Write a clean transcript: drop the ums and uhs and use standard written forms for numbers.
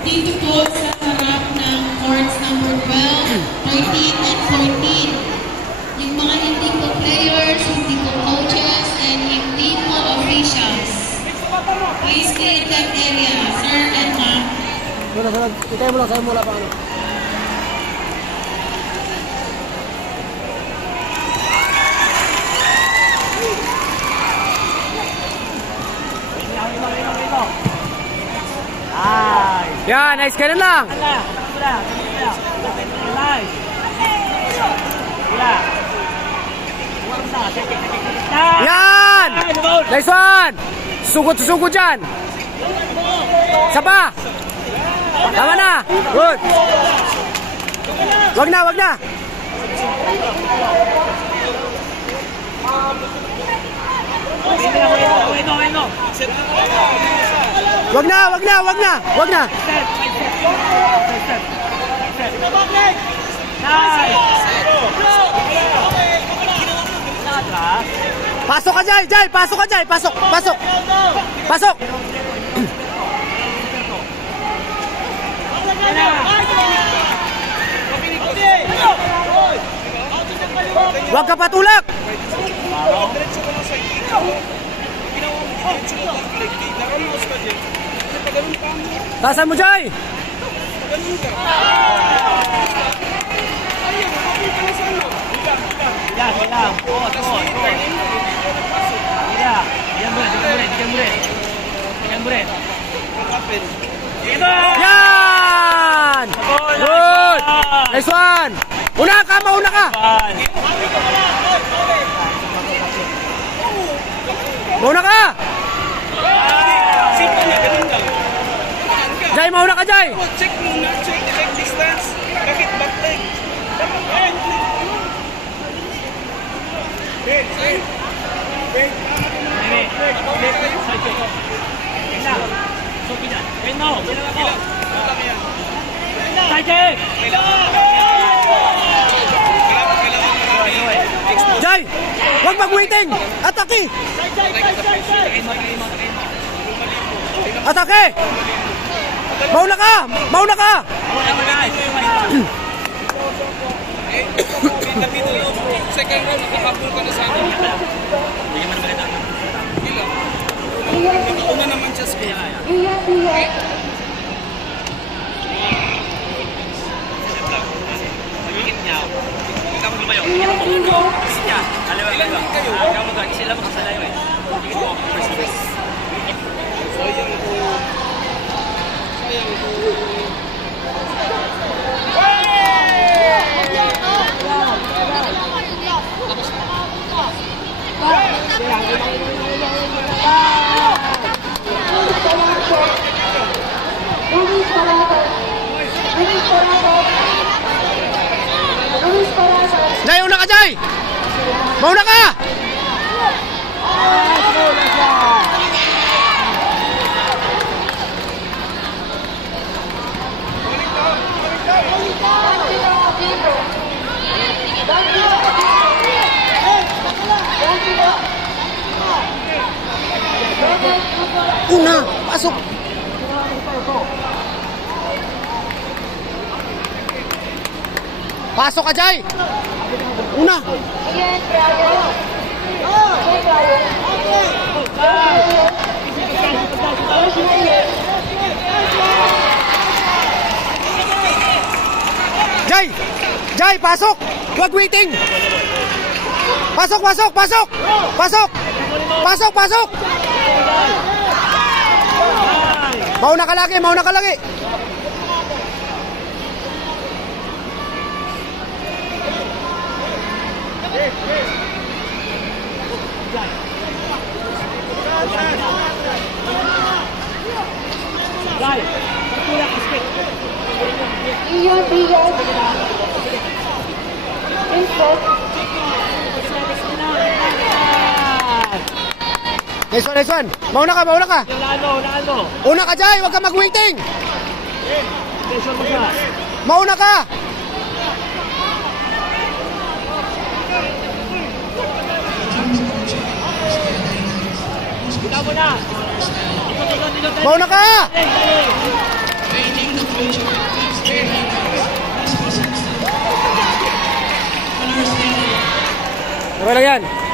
dito po sa harap ng courts number 12, 13, and 14. Yung mga hindi po players, hindi po coaches, and hindi po officials. Please clear that area, sir and ma'am. Sunod. Itay mo lang, sa'yo mula pa ano. Yan, nice ka na lang. Yan! Nice one! Sugod dyan. Isa pa. Tama na. Good. Wag na. Wag na. Pasok ka, Jai. Pasok. Wag ka patulak. Tasan mo, Jai. Yan! Good! Nice one! Mauna ka! Jai, mauna ka, Jai! Check distance. Bakit back leg? Jai! Huwag mag-waiting! Atake! Mauna ka! Second round, nakahabol ka na sa akin. Una naman siya score. Jai, una ka, Jai! Mauna ka! Una, pasok! Pasok ka, Jai! Una! Jai, pasok! Huwag waiting! Pasok! Mauna ka lagi! Nice one. Mauna ka. Una ka, Jai. Huwag ka mag-waiting. Mauna ka. Mauna ka. Okay lang yan.